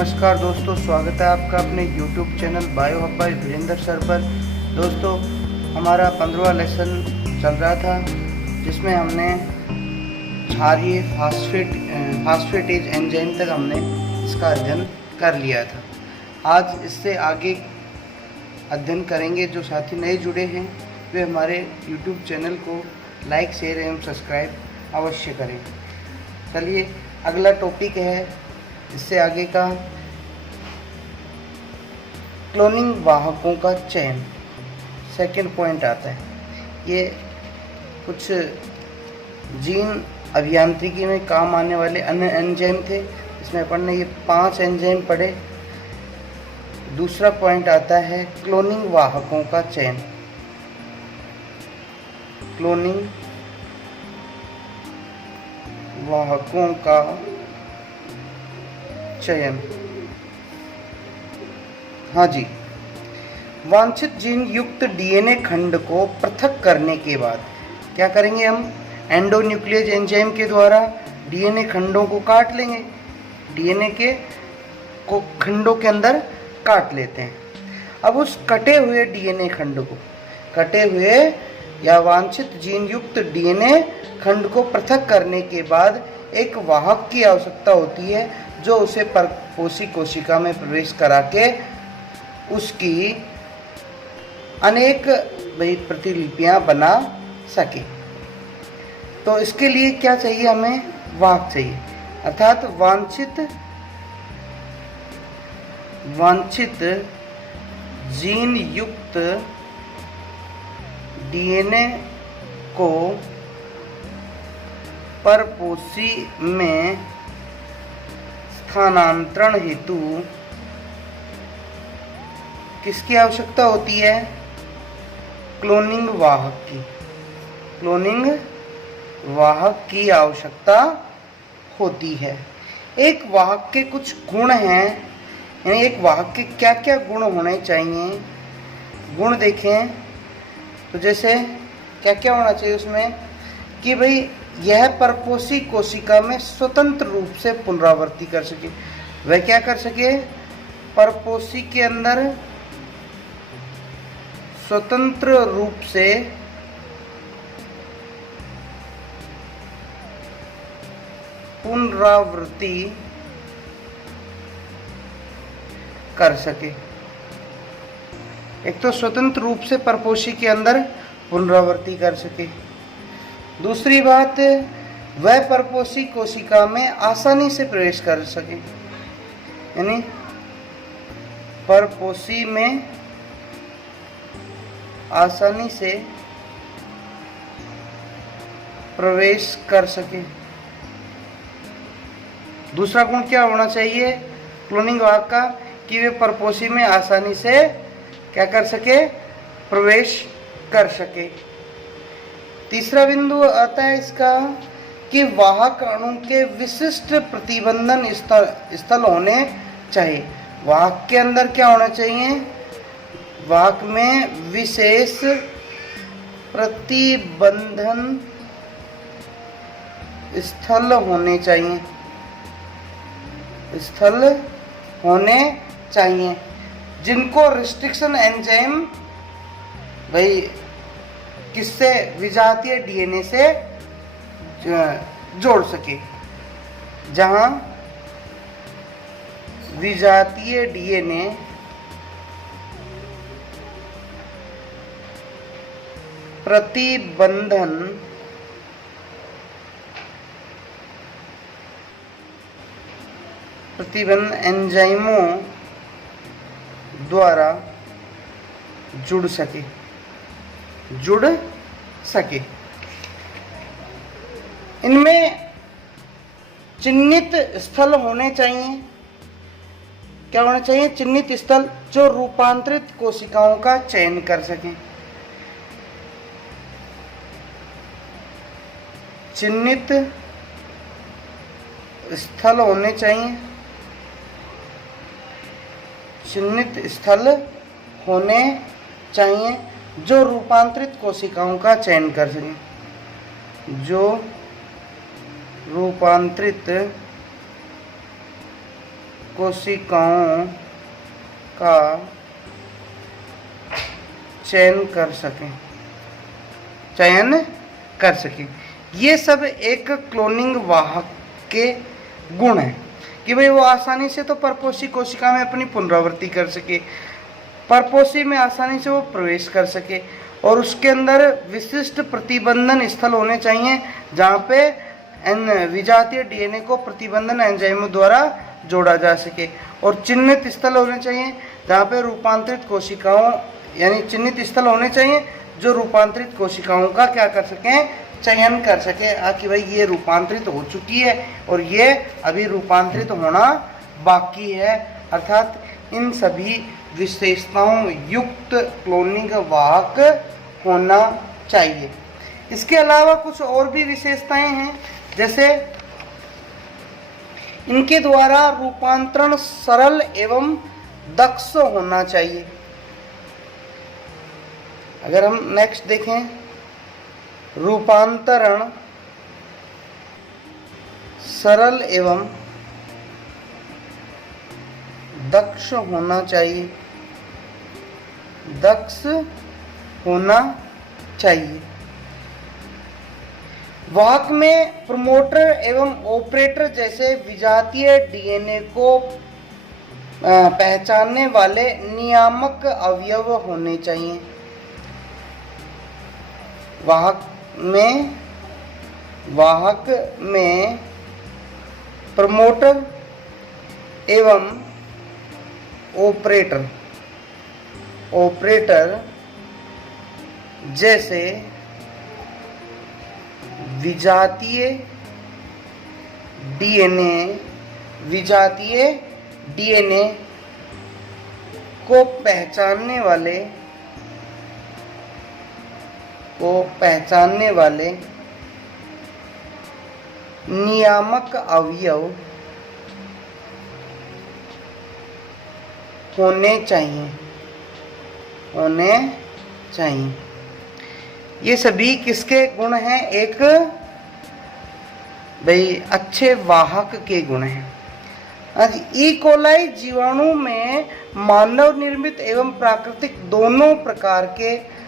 नमस्कार दोस्तों, स्वागत है आपका अपने YouTube channel bio hub by Virendra sir पर। दोस्तों, हमारा 15वां लेसन चल रहा था जिसमें हमने क्षारीय फास्फेटेज एंजाइम तक हमने इसका अध्ययन कर लिया था। आज इससे आगे अध्ययन करेंगे। जो साथी नए जुड़े हैं वे हमारे YouTube चैनल को लाइक, शेयर एवं सब्सक्राइब अवश्य करें। चलिए, अगला टॉपिक है इससे आगे का क्लोनिंग वाहकों का चयन। सेकंड पॉइंट आता है। ये कुछ जीन अभियांत्रिकी में काम आने वाले अन्य एंजाइम थे। इसमें अपन ने ये 5 एंजाइम पढ़े। दूसरा पॉइंट आता है क्लोनिंग वाहकों का चयन। क्लोनिंग वाहकों का चयन। हाँ जी, वांछित जीन युक्त डीएनए खंड को पृथक करने के बाद क्या करेंगे हम? एंडोन्यूक्लियस एंजाइम के द्वारा डीएनए खंडों को काट लेंगे। डीएनए के को खंडों के अंदर काट लेते हैं। अब उस कटे हुए डीएनए खंड को, कटे हुए या वांछित जीन युक्त डीएनए खंड को पृथक करने के बाद एक वाहक की आवश्यकता होती है जो उसे परपोषी कोशिका में प्रवेश करा के उसकी अनेक प्रतिलिपियां बना सके। तो इसके लिए क्या चाहिए? हमें वाहक चाहिए, अर्थात वांछित जीन युक्त डीएनए को परपोषी में स्थानांतरण हेतु किसकी आवश्यकता होती है? क्लोनिंग वाहक की। क्लोनिंग वाहक की आवश्यकता होती है। एक वाहक के कुछ गुण हैं, यानी एक वाहक के क्या क्या गुण होने चाहिए। गुण देखें तो जैसे क्या क्या होना चाहिए उसमें कि भाई यह परपोषी कोशिका में स्वतंत्र रूप से पुनरावृत्ति कर सके। वह क्या कर सके? परपोषी के अंदर स्वतंत्र रूप से पुनरावृत्ति कर सके। एक तो स्वतंत्र रूप से परपोषी के अंदर पुनरावृत्ति कर सके। दूसरी बात, वह परपोषी कोशिका में आसानी से प्रवेश कर सके, यानी परपोषी में आसानी से प्रवेश कर सके। दूसरा गुण क्या होना चाहिए क्लोनिंग वाहक का? कि वे परपोषी में आसानी से क्या कर सके? प्रवेश कर सके। तीसरा बिंदु आता है इसका कि वाहक अणु के विशिष्ट प्रतिबंधन स्थल होने चाहिए। वाहक के अंदर क्या होना चाहिए? वाहक में विशेष प्रतिबंधन स्थल होने चाहिए। स्थल होने चाहिए जिनको रिस्ट्रिक्शन एंजाइम भाई किससे? विजातीय डीएनए से जोड़ सके। जहां विजातीय डीएनए प्रतिबंधन एंजाइमों द्वारा जुड़ सके। इनमें चिन्हित स्थल होने चाहिए। क्या होना चाहिए? चिन्हित स्थल जो रूपांतरित कोशिकाओं का चयन कर सकें। चिन्हित स्थल होने चाहिए। चिन्हित स्थल होने चाहिए जो रूपांतरित कोशिकाओं का चयन कर सकें। जो रूपांतरित कोशिकाओं का चयन कर सकें। ये सब एक क्लोनिंग वाहक के गुण हैं कि भाई वो आसानी से तो परपोषी कोशिका में अपनी पुनरावृत्ति कर सके, परपोषी में आसानी से वो प्रवेश कर सके, और उसके अंदर विशिष्ट प्रतिबंधन स्थल होने चाहिए जहाँ पे विजातीय डीएनए को प्रतिबंधन एंजाइमों द्वारा जोड़ा जा सके, और चिन्हित स्थल होने चाहिए जहाँ पे रूपांतरित कोशिकाओं, यानी चिन्हित स्थल होने चाहिए जो रूपांतरित कोशिकाओं का क्या कर सकें, चयन कर सके। कि भाई ये रूपांतरित हो चुकी है और ये अभी रूपांतरित होना बाकी है, अर्थात इन सभी विशेषताओं युक्त क्लोनिंग वाहक होना चाहिए। इसके अलावा कुछ और भी विशेषताएं हैं, जैसे इनके द्वारा रूपांतरण सरल एवं दक्ष होना चाहिए। अगर हम नेक्स्ट देखें, रूपांतरण सरल एवं दक्ष होना चाहिए, वाहक में प्रमोटर एवं ऑपरेटर जैसे विजातीय डीएनए को पहचानने वाले नियामक अवयव होने चाहिए। वाहक में प्रमोटर एवं ऑपरेटर जैसे विजातीय डीएनए को पहचानने वाले नियामक अवयव होने चाहिए। ये सभी किसके गुण हैं? एक भाई अच्छे वाहक के गुण हैं। आज ई कोलाई जीवाणु में मानव निर्मित एवं प्राकृतिक दोनों प्रकार के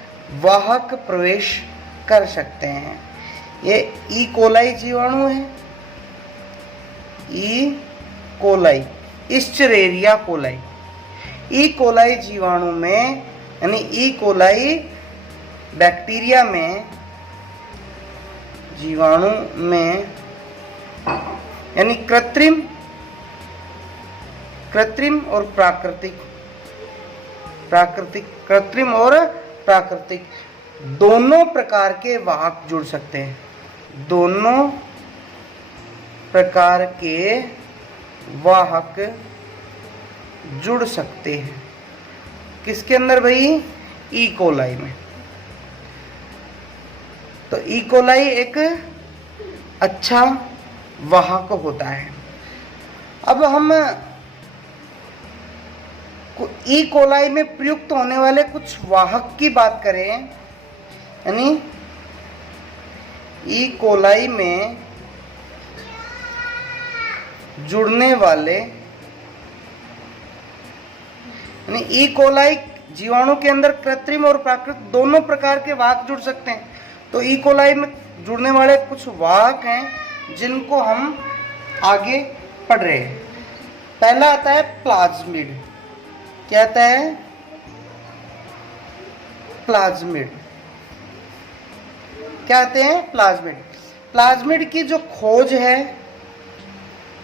वाहक प्रवेश कर सकते हैं। ये ई कोलाई जीवाणु है, E coli, Escherichia coli. E coli जीवाणु में, यानी ई कोलाई बैक्टीरिया में, जीवाणु में, यानी कृत्रिम और प्राकृतिक दोनों प्रकार के वाहक जुड़ सकते हैं। दोनों प्रकार के वाहक जुड़ सकते हैं किसके अंदर भाई? ई कोलाई में। तो ई कोलाई एक अच्छा वाहक होता है। अब हम ई कोलाई में प्रयुक्त होने वाले कुछ वाहक की बात करें, यानी ई कोलाई में जुड़ने वाले, यानी ई कोलाई जीवाणु के अंदर कृत्रिम और प्राकृतिक दोनों प्रकार के वाहक जुड़ सकते हैं। तो ई कोलाई में जुड़ने वाले कुछ वाहक हैं जिनको हम आगे पढ़ रहे हैं। पहला आता है प्लाज्मिड। क्या आता है? प्लाज्मिड। क्या आते हैं? प्लाज्मिड। प्लाज्मिड की जो खोज है,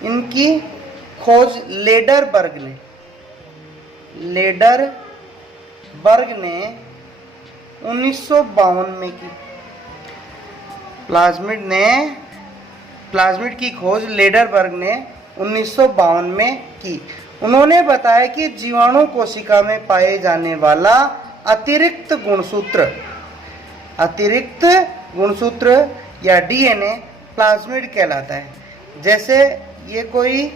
इनकी खोज लेडरबर्ग ने 1952 में की। प्लाज्मिड की खोज लेडरबर्ग ने 1952 में की। उन्होंने बताया कि जीवाणु कोशिका में पाए जाने वाला अतिरिक्त गुणसूत्र या डीएनए प्लाज्मिड कहलाता है। जैसे ये कोई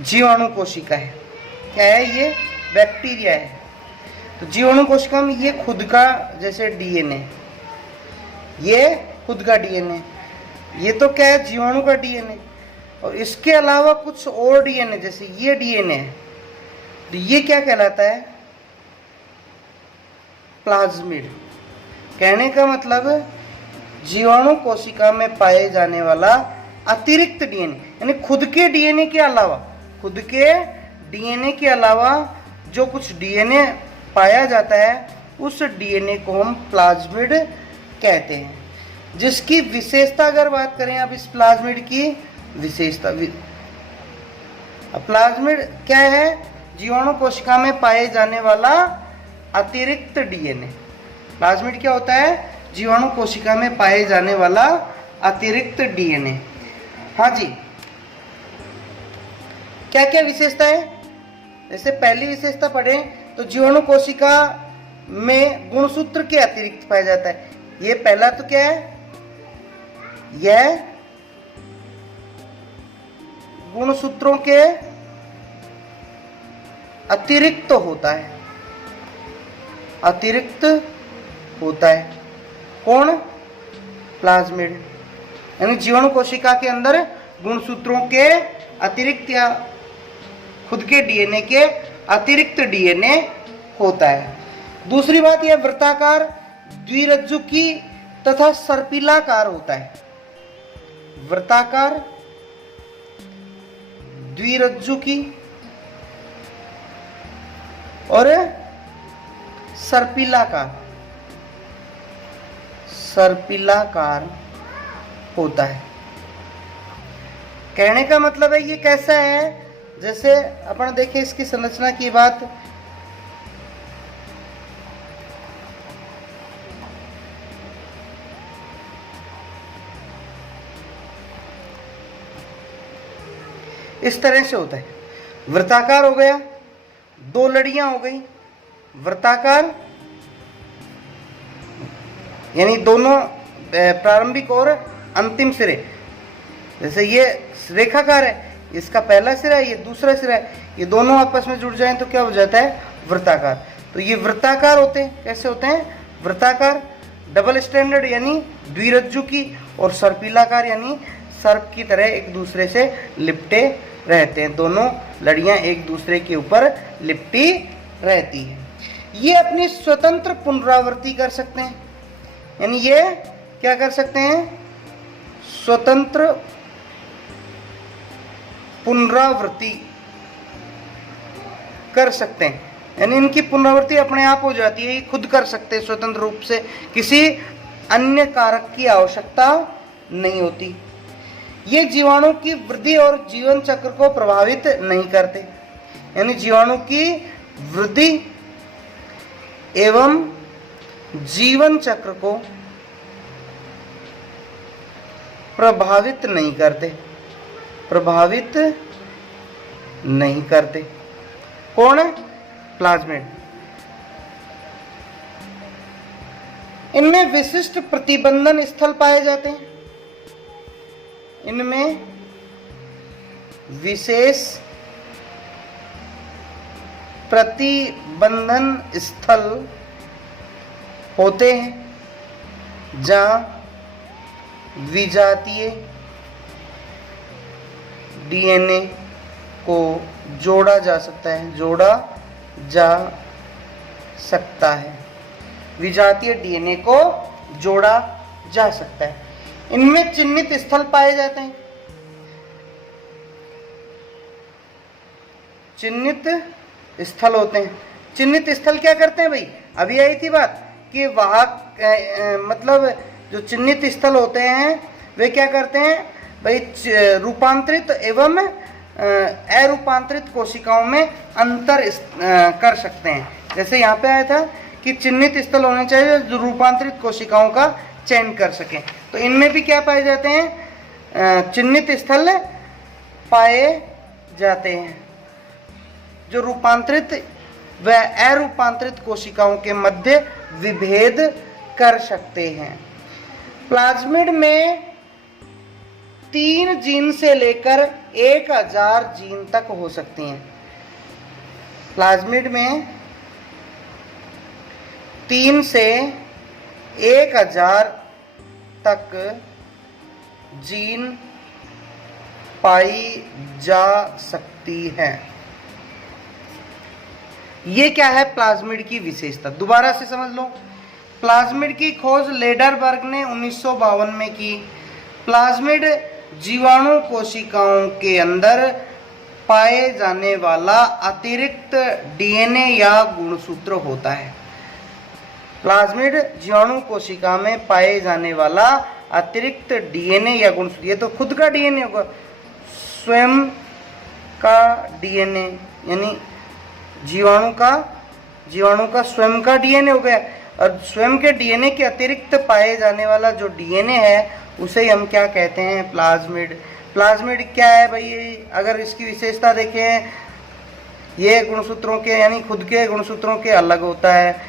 जीवाणु कोशिका है, क्या है? ये बैक्टीरिया है। तो जीवाणु कोशिका में ये खुद का जैसे डीएनए, ये खुद का डीएनए, ये तो क्या है? जीवाणु का डीएनए। और इसके अलावा कुछ और डीएनए, जैसे ये डीएनए है, तो ये क्या कहलाता है? प्लाज्मिड। कहने का मतलब जीवाणु कोशिका में पाए जाने वाला अतिरिक्त डीएनए, यानी खुद के डीएनए के अलावा जो कुछ डीएनए पाया जाता है, उस डीएनए को हम प्लाज्मिड कहते हैं। जिसकी विशेषता अगर बात करें अब इस प्लाज्मिड की विशेषता, प्लाज्मिड क्या है? जीवाणु कोशिका में पाए जाने वाला अतिरिक्त डीएनए। प्लाज्मिड क्या होता है? जीवाणु कोशिका में पाए जाने वाला अतिरिक्त डीएनए। हाँ जी, क्या क्या विशेषता है? जैसे पहली विशेषता पढ़ें तो जीवाणु कोशिका में गुणसूत्र के अतिरिक्त पाया जाता है। ये पहला तो क्या है? यह गुणसूत्रों के अतिरिक्त होता है, कौन? प्लाज्मिड। यानी जीवाणु कोशिका के अंदर गुणसूत्रों के अतिरिक्त या खुद के डीएनए के अतिरिक्त डीएनए होता है। दूसरी बात, यह वृत्ताकार, द्विरज्जुकी तथा सर्पिलाकार होता है। वृत्ताकार, द्विरज्जुकी और सर्पिलाकार होता है। कहने का मतलब है ये कैसा है? जैसे अपन देखें इसकी संरचना की बात, इस तरह से होता है। वृत्ताकार हो गया, दो लड़ियां हो गई, वृत्ताकार यानी दोनों प्रारंभिक और अंतिम सिरे। जैसे ये रेखाकार है, इसका पहला सिरा है, ये दूसरा सिरा है, ये दोनों आपस में जुड़ जाएं तो क्या हो जाता है? वृत्ताकार। तो ये वृत्ताकार होते हैं। कैसे होते हैं? वृत्ताकार। डबल स्टैंडर्ड यानी द्विरज्जुकी, और सर्पिलाकार यानी सर्प की तरह एक दूसरे से लिपटे रहते हैं। दोनों लड़ियां एक दूसरे के ऊपर लिपटी रहती है। ये अपनी स्वतंत्र पुनरावृत्ति कर सकते हैं, यानी ये क्या कर सकते हैं? स्वतंत्र पुनरावृत्ति कर सकते हैं, यानी इनकी पुनरावृत्ति अपने आप हो जाती है, ये खुद कर सकते हैं स्वतंत्र रूप से, किसी अन्य कारक की आवश्यकता नहीं होती। ये जीवाणु की वृद्धि और जीवन चक्र को प्रभावित नहीं करते, यानी जीवाणु की वृद्धि एवं जीवन चक्र को प्रभावित नहीं करते। कौन है? प्लाज्मिड। इनमें विशिष्ट प्रतिबंधन स्थल पाए जाते हैं। इनमें विशेष प्रतिबंधन स्थल होते हैं जहां विजातीय डीएनए को जोड़ा जा सकता है। विजातीय डीएनए को जोड़ा जा सकता है। इनमें चिन्हित स्थल पाए जाते हैं। चिन्हित स्थल होते हैं। चिन्हित स्थल क्या करते हैं भाई? अभी आई थी बात कि वाहक मतलब जो चिन्हित स्थल होते हैं वे क्या करते हैं भाई? रूपांतरित एवं अरूपांतरित कोशिकाओं में अंतर कर सकते हैं। जैसे यहाँ पे आया था कि चिन्हित स्थल होने चाहिए जो रूपांतरित कोशिकाओं का चयन कर सकें। तो इनमें भी क्या पाए जाते हैं? चिन्हित स्थल पाए जाते हैं जो रूपांतरित व अरूपांतरित कोशिकाओं के मध्य विभेद कर सकते हैं। प्लाज्मिड में 3 जीन से लेकर 1000 जीन तक हो सकती हैं। प्लाज्मिड में 3 से 1000 तक जीन पाई जा सकती है। ये क्या है प्लाज्मिड की विशेषता, दोबारा से समझ लो। प्लाज्मिड की खोज लेडरबर्ग ने 1952 में की। प्लाज्मिड जीवाणु कोशिकाओं के अंदर पाए जाने वाला अतिरिक्त डीएनए या गुणसूत्र होता है। प्लाज्मिड जीवाणु कोशिका में पाए जाने वाला अतिरिक्त डीएनए या गुणसूत्र, ये तो खुद का डीएनए होगा, स्वयं का डीएनए, यानी जीवाणु का स्वयं का डीएनए हो गया। और स्वयं के डीएनए के अतिरिक्त पाए जाने वाला जो डीएनए है उसे हम क्या कहते हैं, प्लाज्मिड। प्लाज्मिड क्या है भाई, अगर इसकी विशेषता देखें, ये गुणसूत्रों के यानी खुद के गुणसूत्रों के अलग होता है।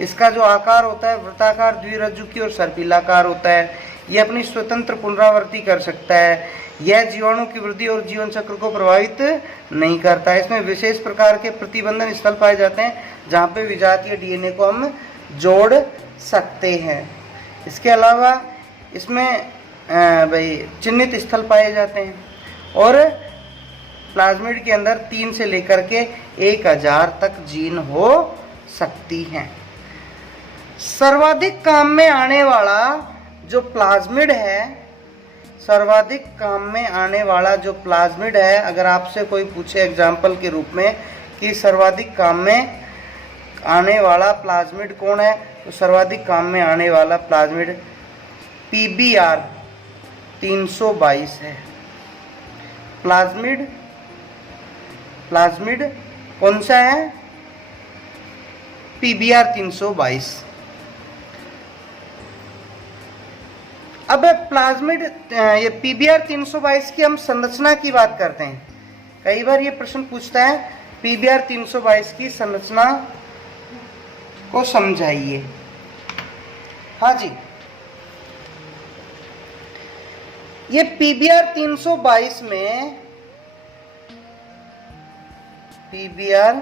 इसका जो आकार होता है वृत्ताकार, द्विरज्जुकी और सर्पिलाकार होता है। ये अपनी स्वतंत्र पुनरावृत्ति कर सकता है। यह जीवाणु की वृद्धि और जीवन चक्र को प्रभावित नहीं करता है। इसमें विशेष प्रकार के प्रतिबंधन स्थल पाए जाते हैं जहाँ पे विजातीय डीएनए को हम जोड़ सकते हैं। इसके अलावा इसमें भाई चिन्हित स्थल पाए जाते हैं। और प्लाज्मिड के अंदर 3 से लेकर के 1000 तक जीन हो सकती हैं। सर्वाधिक काम में आने वाला जो प्लाज्मिड है, सर्वाधिक काम में आने वाला जो प्लाज्मिड है, अगर आपसे कोई पूछे एग्जाम्पल के रूप में कि सर्वाधिक काम में आने वाला प्लाज्मिड कौन है, तो सर्वाधिक काम में आने वाला प्लाज्मिड PBr 322 है। प्लाज्मिड कौन सा है, PBr 322। अब प्लाज्मिड ये PBr 322 की हम संरचना की बात करते हैं। कई बार ये प्रश्न पूछता है PBr 322 की संरचना को समझाइए। हाँ जी, ये PBr 322 में PBr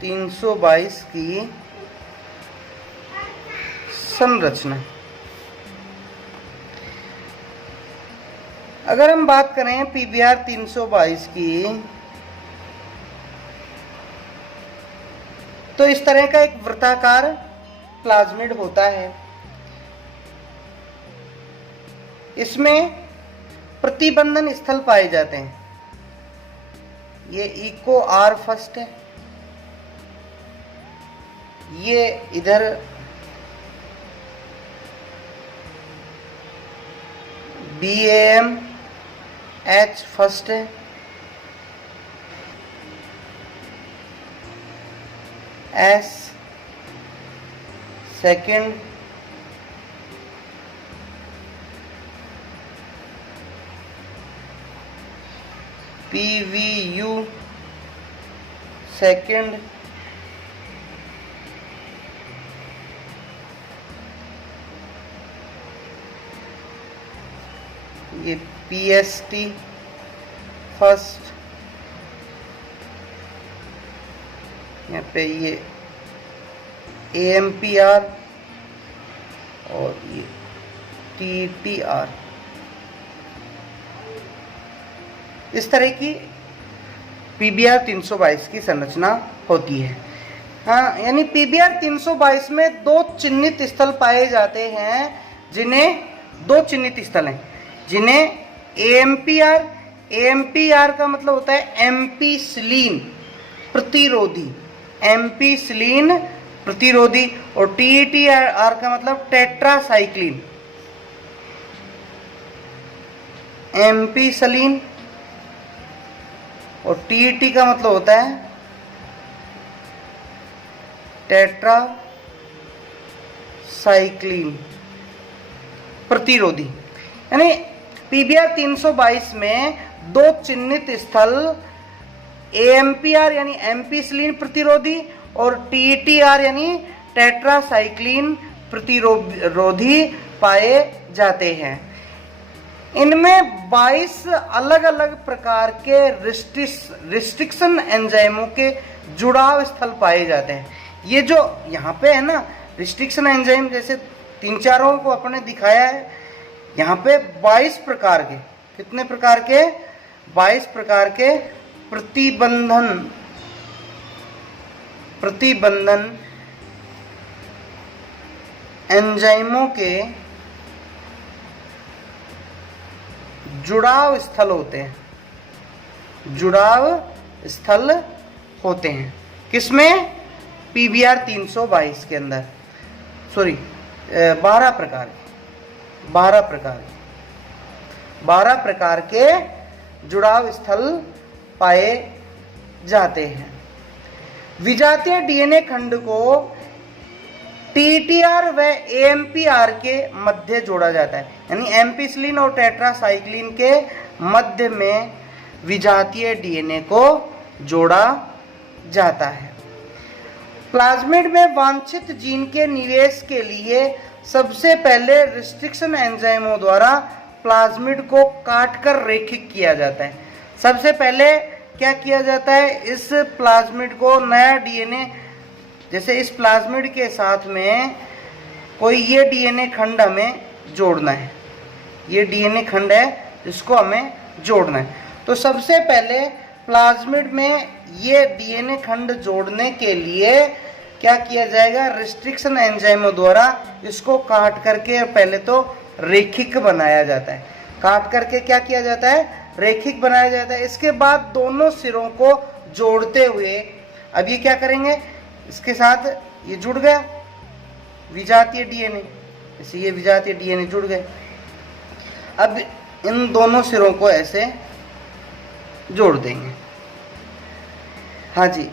322 की संरचना, अगर हम बात करें PBr 322 की, तो इस तरह का एक वृत्ताकार प्लाज्मिड होता है। इसमें प्रतिबंधन स्थल पाए जाते हैं। ये इको R फर्स्ट है, ये इधर BAM H फर्स्ट है, S सेकेंड, PVU सेकेंड, ये PST फर्स्ट, यहाँ पे ये AMPR और ये TTR। इस तरह की PBr 322 की संरचना होती है। हाँ, यानी PBr 322 में 2 चिन्हित स्थल पाए जाते हैं, जिन्हें 2 चिन्हित स्थल हैं जिन्हें AMPR का मतलब होता है एम्पीसिलीन प्रतिरोधी, एम्पीसिलीन प्रतिरोधी, और TTR का मतलब टेट्रासाइक्लिन, एम्पीसिलीन, और TT का मतलब होता है टेट्रासाइक्लिन प्रतिरोधी। यानी PBr 322 में 2 चिन्हित स्थल AMPR यानी एम्पीसिलीन प्रतिरोधी और TTR यानी टेट्रासाइक्लिन प्रतिरोधी पाए जाते हैं। इनमें 22 अलग अलग प्रकार के रिस्ट्रिक्शन एंजाइमों के जुड़ाव स्थल पाए जाते हैं। ये जो यहाँ पे है ना रिस्ट्रिक्शन एंजाइम, जैसे 3-4 को अपने दिखाया है, यहाँ पे 22 प्रकार के कितने प्रकार के? 22 प्रकार के प्रतिबंधन एंजाइमों के जुड़ाव स्थल होते हैं। किसमें? PBR 322 के अंदर, सॉरी 12 प्रकार के जुड़ाव स्थल पाए जाते हैं। विजातीय डीएनए खंड को TTR व AMPR के मध्य जोड़ा जाता है, यानी एम्पिसिलिन और टेट्रासाइक्लिन के मध्य में विजातीय डीएनए को जोड़ा जाता है। प्लाज्मिड में वांछित जीन के निवेश के लिए सबसे पहले रिस्ट्रिक्शन एंजाइमों द्वारा प्लाज्मिड को काटकर रेखिक किया जाता है। सबसे पहले क्या किया जाता है? इस प्लाज्मिड को नया डीएनए, जैसे इस प्लाज्मिड के साथ में कोई ये डीएनए खंड हमें जोड़ना है, ये डीएनए खंड है जिसको हमें जोड़ना है। तो सबसे पहले प्लाज्मिड में ये डीएनए खंड जोड़ने के लिए क्या किया जाएगा? रिस्ट्रिक्शन एंजाइमों द्वारा इसको काट करके पहले तो रेखिक बनाया जाता है। काट करके क्या किया जाता है? रेखिक बनाया जाता है। इसके बाद दोनों सिरों को जोड़ते हुए अब ये क्या करेंगे? इसके साथ ये जुड़ गया विजातीय डीएनए, जैसे ये विजातीय डीएनए जुड़ गए। अब इन दोनों सिरों को ऐसे जोड़ देंगे। हाँ जी,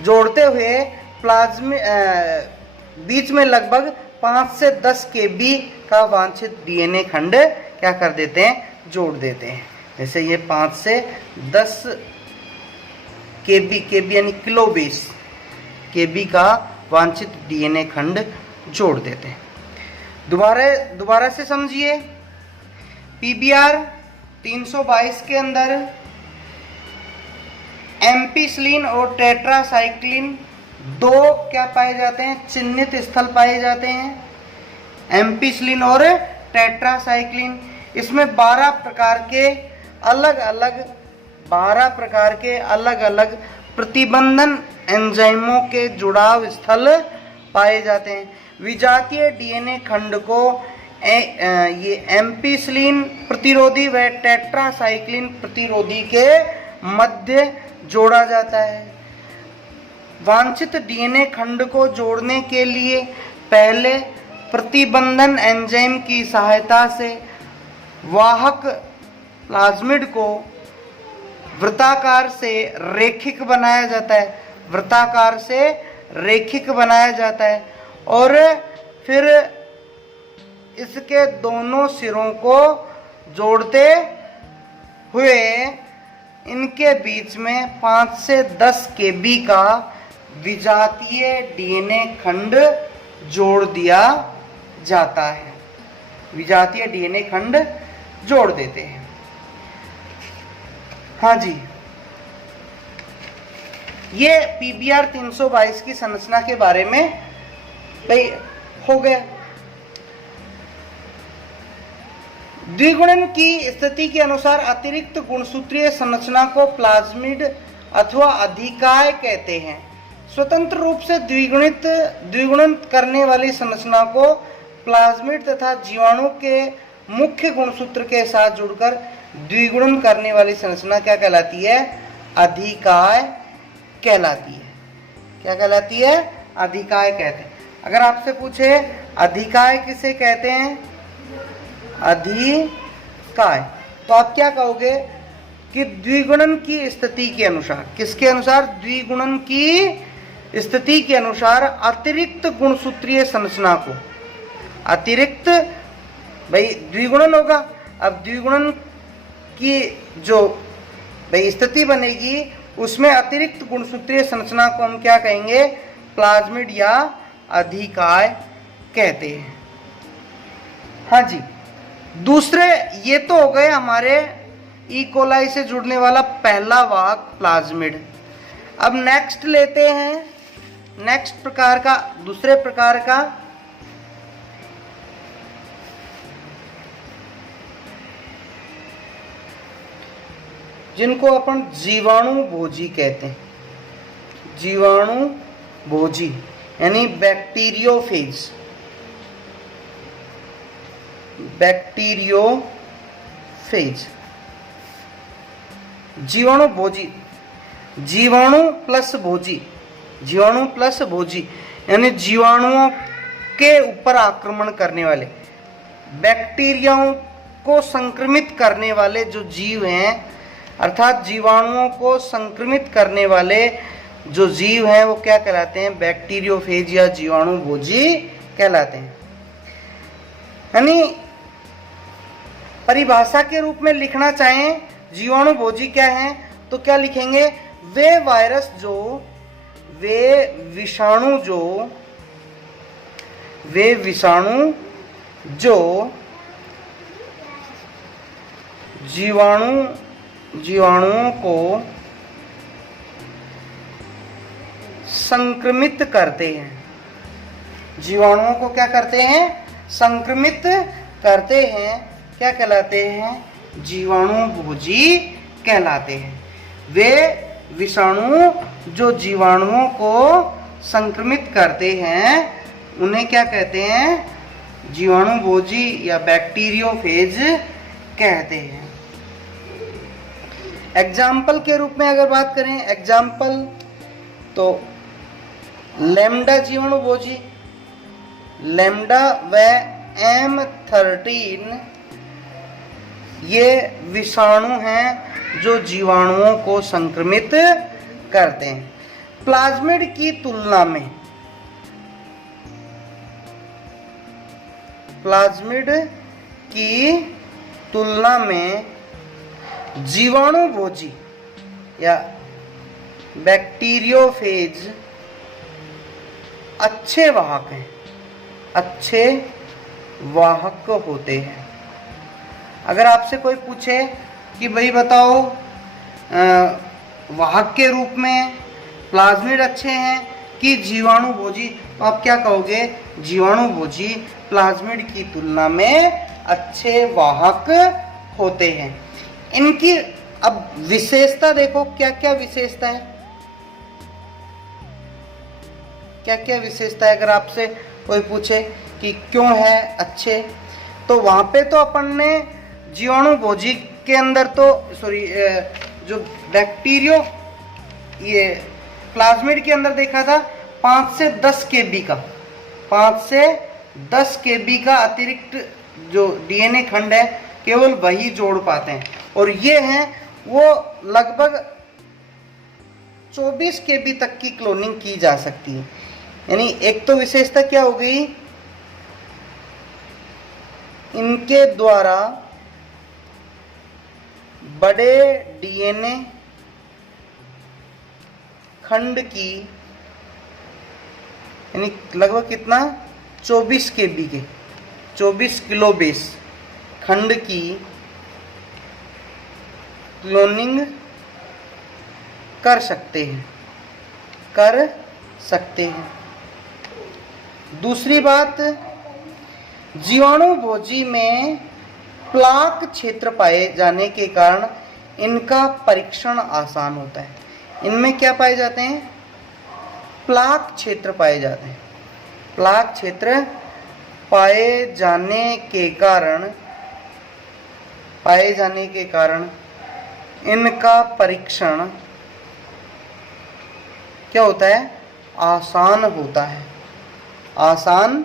जोड़ते हुए प्लाज्मिड बीच में लगभग 5 से 10 kb का वांछित डीएनए खंड क्या कर देते हैं? जोड़ देते हैं। जैसे ये 5 से 10 kb यानी किलो बेस kb का वांछित डीएनए खंड जोड़ देते हैं। दोबारा से समझिए, PBR 322 के अंदर एम्पिसिलिन और टेट्रासाइक्लिन दो क्या पाए जाते हैं? चिन्हित स्थल पाए जाते हैं, एम्पिसिलिन और टेट्रासाइक्लिन। इसमें 12 प्रकार के अलग अलग प्रतिबंधन एंजाइमों के जुड़ाव स्थल पाए जाते हैं। विजातीय डीएनए खंड को ये एम्पिसिलिन प्रतिरोधी व टेट्रासाइक्लिन प्रतिरोधी के मध्य जोड़ा जाता है। वांछित डीएनए खंड को जोड़ने के लिए पहले प्रतिबंधन एंजाइम की सहायता से वाहक प्लाज्मिड को वृत्ताकार से रेखिक बनाया जाता है, और फिर इसके दोनों सिरों को जोड़ते हुए इनके बीच में 5 से 10 kb का विजातीय डीएनए खंड जोड़ दिया जाता है। विजातीय डीएनए खंड जोड़ देते हैं। हाँ जी, ये PBR 322 की संरचना के बारे में भाई हो गया। द्विगुणन की स्थिति के अनुसार अतिरिक्त गुणसूत्रीय संरचना को प्लाज्मिड अथवा अधिकाय कहते हैं। स्वतंत्र रूप से द्विगुणन करने वाली संरचना को प्लाज्मिड तथा जीवाणु के मुख्य गुणसूत्र के साथ जुड़कर द्विगुणन करने वाली संरचना क्या कहलाती है? अधिकाय कहलाती है। क्या कहलाती है? अधिकाय कहते हैं। अगर आपसे पूछे अधिकाय किसे कहते हैं? अधिकाय, तो आप क्या कहोगे कि द्विगुणन की स्थिति के अनुसार, किसके अनुसार? द्विगुणन की स्थिति के अनुसार अतिरिक्त गुणसूत्रीय संरचना को, अतिरिक्त भाई द्विगुणन होगा, अब द्विगुणन की जो भाई स्थिति बनेगी उसमें अतिरिक्त गुणसूत्रीय संरचना को हम क्या कहेंगे? प्लाज्मिड या अधिकाय कहते हैं। हाँ जी, दूसरे ये तो हो गए हमारे ई कोलाई से जुड़ने वाला पहला वाहक प्लाज्मिड। अब नेक्स्ट लेते हैं, नेक्स्ट प्रकार का, दूसरे प्रकार का जिनको अपन जीवाणु भोजी कहते हैं, जीवाणु भोजी यानी बैक्टीरियोफेज, बैक्टीरियोफेज, जीवाणु भोजी, जीवाणु प्लस भोजी, जीवाणु प्लस भोजी यानी जीवाणुओं के ऊपर आक्रमण करने वाले, बैक्टीरियाओं को संक्रमित करने वाले जो जीव हैं, अर्थात जीवाणुओं को संक्रमित करने वाले जो जीव हैं वो क्या कहलाते हैं? बैक्टीरियोफेज या जीवाणु भोजी कहलाते हैं। यानी परिभाषा के रूप में लिखना चाहें जीवाणु भोजी क्या है तो क्या लिखेंगे? वे वायरस जो, वे विषाणु जो, वे विषाणु जो जीवाणुओं को संक्रमित करते हैं, जीवाणुओं को क्या करते हैं? संक्रमित करते हैं। क्या कहलाते हैं? जीवाणु भोजी कहलाते हैं। वे विषाणु जो जीवाणुओं को संक्रमित करते हैं उन्हें क्या कहते हैं? जीवाणु भोजी या बैक्टीरियोफेज कहते हैं। एग्जाम्पल के रूप में अगर बात करें, एग्जाम्पल तो लैम्डा जीवाणु भोजी, लैम्डा व M13 ये विषाणु हैं जो जीवाणुओं को संक्रमित करते हैं। प्लाज्मिड की तुलना में, प्लाज्मिड की तुलना में जीवाणु भोजी या बैक्टीरियोफेज अच्छे वाहक हैं, अच्छे वाहक होते हैं। अगर आपसे कोई पूछे कि भाई बताओ वाहक के रूप में प्लाज्मिड अच्छे हैं कि जीवाणु भोजी, तो आप क्या कहोगे? जीवाणु भोजी प्लाज्मिड की तुलना में अच्छे वाहक होते हैं। इनकी अब विशेषता देखो, क्या क्या विशेषता है, क्या क्या विशेषता है। अगर आपसे कोई पूछे कि क्यों है अच्छे, तो वहां पे तो अपन ने जीवाणु भोजी के अंदर तो जो बैक्टीरियो ये प्लाज्मिड के अंदर देखा था 5 से 10 kb का, 5 से 10 kb का अतिरिक्त जो डीएनए खंड है केवल वही जोड़ पाते हैं, और ये हैं वो लगभग 24 kb तक की क्लोनिंग की जा सकती है। यानी एक तो विशेषता क्या हो गई, इनके द्वारा बड़े डीएनए खंड की, यानी लगभग कितना 24 kb के 24 किलो बेस खंड की क्लोनिंग कर सकते हैं, कर सकते हैं। दूसरी बात, जीवाणु भोजी में प्लाक क्षेत्र पाए जाने के कारण इनका परीक्षण आसान होता है। इनमें क्या पाए जाते हैं? प्लाक क्षेत्र पाए जाते हैं। प्लाक क्षेत्र पाए जाने के कारण इनका परीक्षण क्या होता है? आसान होता है, आसान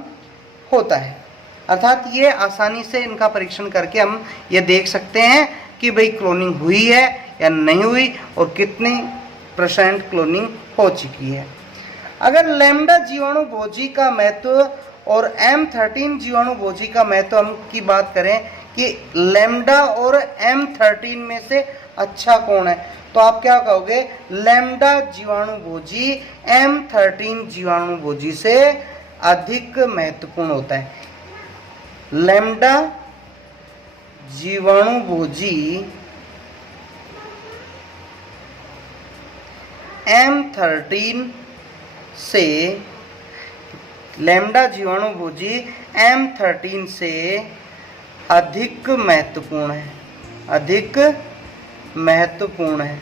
होता है। अर्थात ये आसानी से इनका परीक्षण करके हम ये देख सकते हैं कि भाई क्लोनिंग हुई है या नहीं हुई और कितनी % क्लोनिंग हो चुकी है। अगर लैम्डा जीवाणु भोजी का महत्व और M13 जीवाणु भोजी का महत्व हम की बात करें कि लैम्डा और M13 में से अच्छा कौन है, तो आप क्या कहोगे? लैम्डा जीवाणु भोजी M13 जीवाणु भोजी से अधिक महत्वपूर्ण होता है। लैम्डा जीवाणु भोजी M13 से, लैम्डा जीवाणु भोजी M13 से अधिक महत्वपूर्ण है, अधिक महत्वपूर्ण है।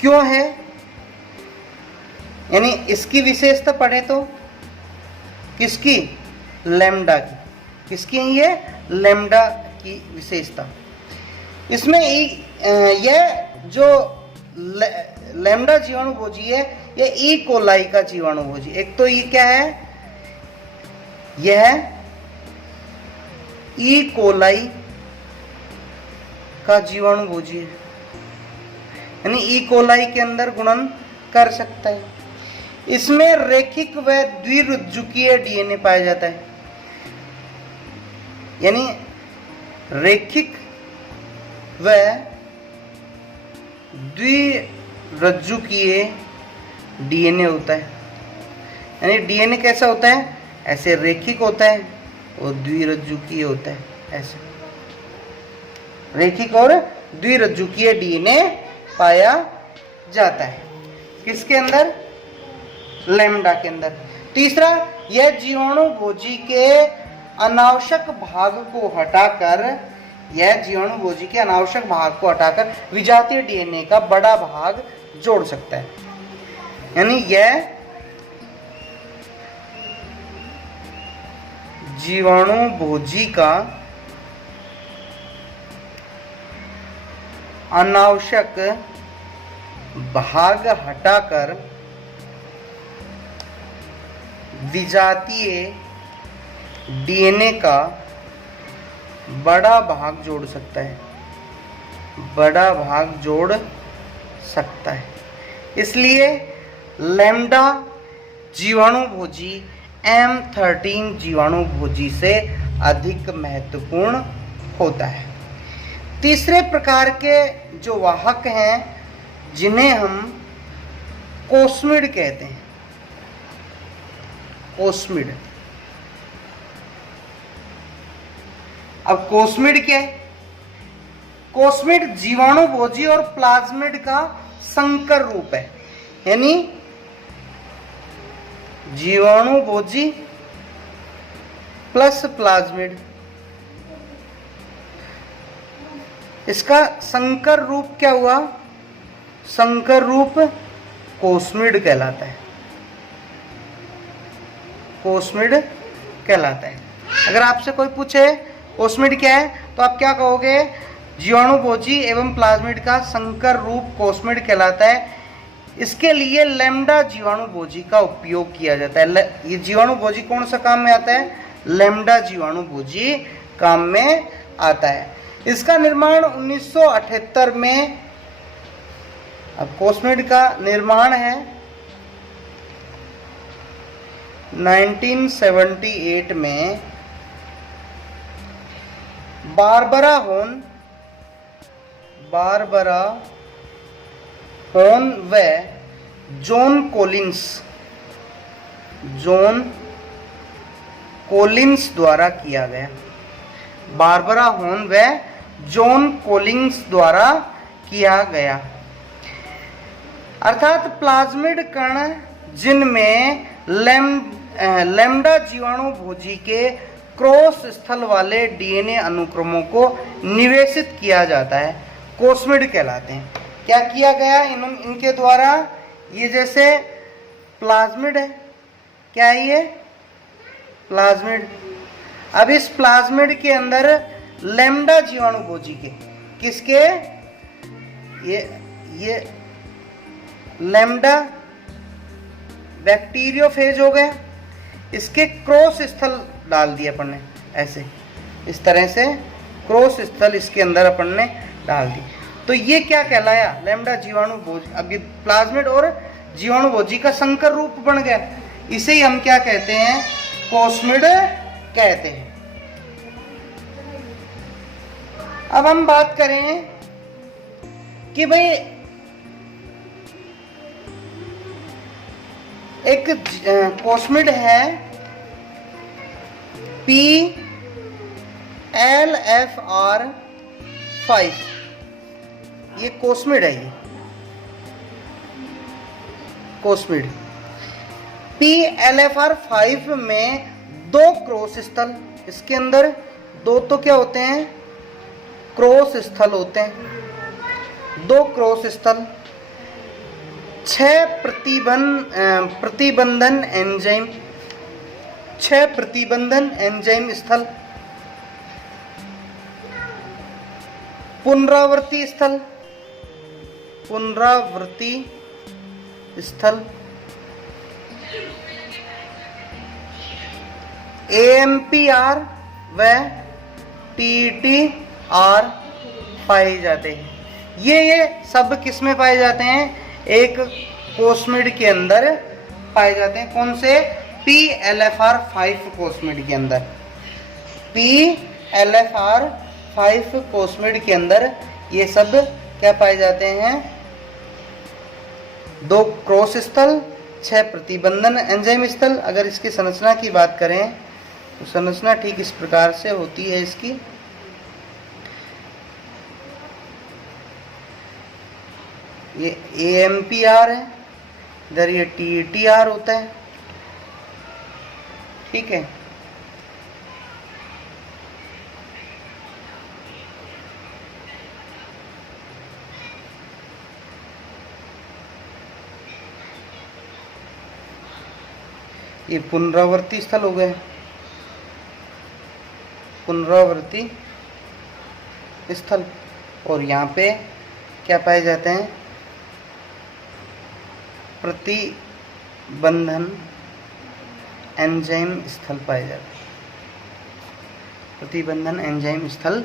क्यों है? यानी इसकी विशेषता पढ़े तो किसकी? लैम्डा की। किसकी है ये? लैम्डा की विशेषता। इसमें यह जो लैम्डा जीवाणुभोजी है यह ई कोलाई का जीवाणुभोजी। एक तो ये क्या है? यह ई कोलाई का जीवाणुभोजी है, यानी ई कोलाई के अंदर गुणन कर सकता है। इसमें रेखिक व द्विरुज्जुकीय डीएनए पाया जाता है, यानी रेखिक व द्विरुज्जुकीय डीएनए होता है। यानी डीएनए कैसा होता है? ऐसे रेखिक होता है और द्विरुज्जुकीय होता है। ऐसे रेखिक और द्विरुज्जुकीय डीएनए पाया जाता है। किसके अंदर? लैम्डा के अंदर। तीसरा, यह जीवाणुभोजी के अनावश्यक भाग को हटाकर विजातीय डीएनए का बड़ा भाग जोड़ सकता है। यानी यह जीवाणुभोजी का अनावश्यक भाग हटाकर विजातीय डीएनए का बड़ा भाग जोड़ सकता है। इसलिए लैम्डा जीवाणुभोजी M13 जीवाणुभोजी से अधिक महत्वपूर्ण होता है। तीसरे प्रकार के जो वाहक हैं जिन्हें हम कोस्मिड कहते हैं। कोस्मिड। अब कोस्मिड क्या है? कोस्मिड जीवाणुभोजी और प्लाज्मिड का संकर रूप है, यानी जीवाणुभोजी प्लस प्लाज्मिड, इसका संकर रूप क्या हुआ? संकर रूप कोस्मिड कहलाता है। कोस्मिड कहलाता है। अगर आपसे कोई पूछे कोस्मिड क्या है तो आप क्या कहोगे? जीवाणुभोजी एवं प्लाज्मिड का संकर रूप कोस्मिड कहलाता है। इसके लिए लैम्डा जीवाणुभोजी का उपयोग किया जाता है। ये जीवाणुभोजी कौन सा काम में आता है? लैम्डा जीवाणुभोजी काम में आता है। इसका निर्माण 1978 में, अब कोस्मिड का निर्माण है 1978 में बारबरा होन व जॉन कोलिंस द्वारा किया गया। बारबरा होन व जॉन कोलिंस द्वारा किया गया। अर्थात प्लाज्मिड कण जिनमें लैम्डा जीवाणुभोजी के क्रॉस स्थल वाले डीएनए अनुक्रमों को निवेशित किया जाता है, कोस्मिड कहलाते हैं। क्या किया गया इनके द्वारा? ये जैसे प्लाज्मिड है, क्या है ये? प्लाज्मिड। अब इस प्लाज्मिड के अंदर लैम्डा जीवाणुभोजी के, किसके? ये लैम्डा बैक्टीरियोफेज हो गया, इसके क्रॉस स्थल डाल दिए अपन ने, ऐसे इस तरह से क्रॉस स्थल इसके अंदर अपन ने डाल दी। तो ये क्या कहलाया? लैम्डा जीवाणुभोजी। अब ये प्लाज्मिड और जीवाणुभोजी का संकर रूप बन गया, इसे ही हम क्या कहते हैं? कोस्मिड कहते हैं। अब हम बात करें कि भाई एक कोस्मिड है PLFR5, ये कोस्मिड है। ये कोस्मिड PLFR5 में 2 क्रॉस स्थल, इसके अंदर 2 तो क्या होते हैं? क्रॉस स्थल होते हैं। 2 क्रॉस स्थल, 6 प्रतिबंधन एंजाइम, 6 प्रतिबंधन एंजाइम स्थल, पुनरावर्ती स्थल, पुनरावर्ती स्थल, AMPR व TTR पाए जाते हैं। ये सब किस में पाए जाते हैं? एक कोस्मिड के अंदर पाए जाते हैं। कौन से? PLFR5 कोस्मिड के अंदर, PLFR5 कोस्मिड के अंदर ये सब क्या पाए जाते हैं? 2 क्रॉस स्थल, 6 प्रतिबंधन एंजाइम स्थल। अगर इसकी संरचना की बात करें तो संरचना ठीक इस प्रकार से होती है इसकी। ये AMPR है, इधर ये TTR होता है, ठीक है। ये पुनरावर्ती स्थल हो गए, पुनरावर्ती स्थल। और यहाँ पे क्या पाए जाते हैं? प्रतिबंधन एंजाइम स्थल पाए जाते हैं, प्रतिबंधन एंजाइम स्थल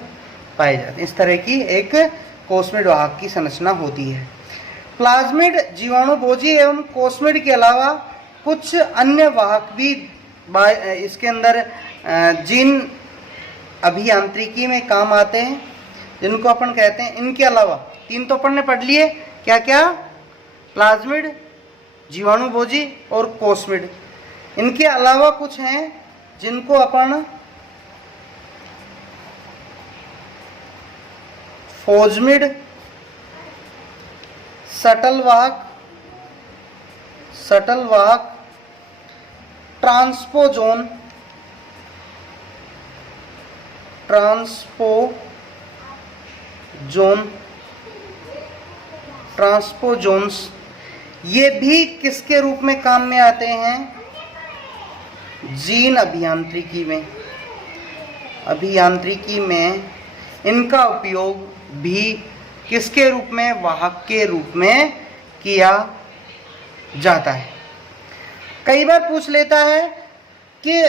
पाए जाते हैं। इस तरह की एक कोस्मिड वाहक की संरचना होती है। प्लाज्मिड जीवाणुभोजी एवं कोस्मिड के अलावा कुछ अन्य वाहक भी इसके अंदर जीन अभियांत्रिकी में काम आते हैं, जिनको अपन कहते हैं। इनके अलावा 3 तो अपन ने पढ़ लिए, क्या क्या? प्लाज्मिड, जीवाणुभोजी और कोस्मिड। इनके अलावा कुछ हैं जिनको अपन फोजमिड, सटल वाहक, ट्रांसपोजोन, ट्रांसपोजोन्स, ये भी किसके रूप में काम में आते हैं? जीन अभियांत्रिकी में इनका उपयोग भी किसके रूप में? वाहक के रूप में किया जाता है। कई बार पूछ लेता है कि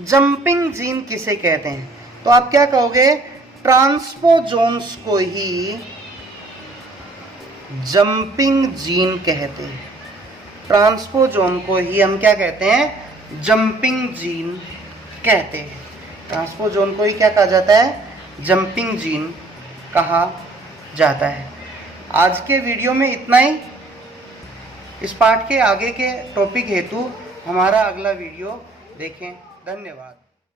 जंपिंग जीन किसे कहते हैं, तो आप क्या कहोगे? ट्रांसपोजोन्स को ही जंपिंग जीन कहते हैं। ट्रांसपोजोन को ही हम क्या कहते हैं? जंपिंग जीन कहते हैं। ट्रांसपोजोन को ही क्या कहा जाता है? जंपिंग जीन कहा जाता है। आज के वीडियो में इतना ही। इस पाठ के आगे के टॉपिक हेतु हमारा अगला वीडियो देखें। धन्यवाद।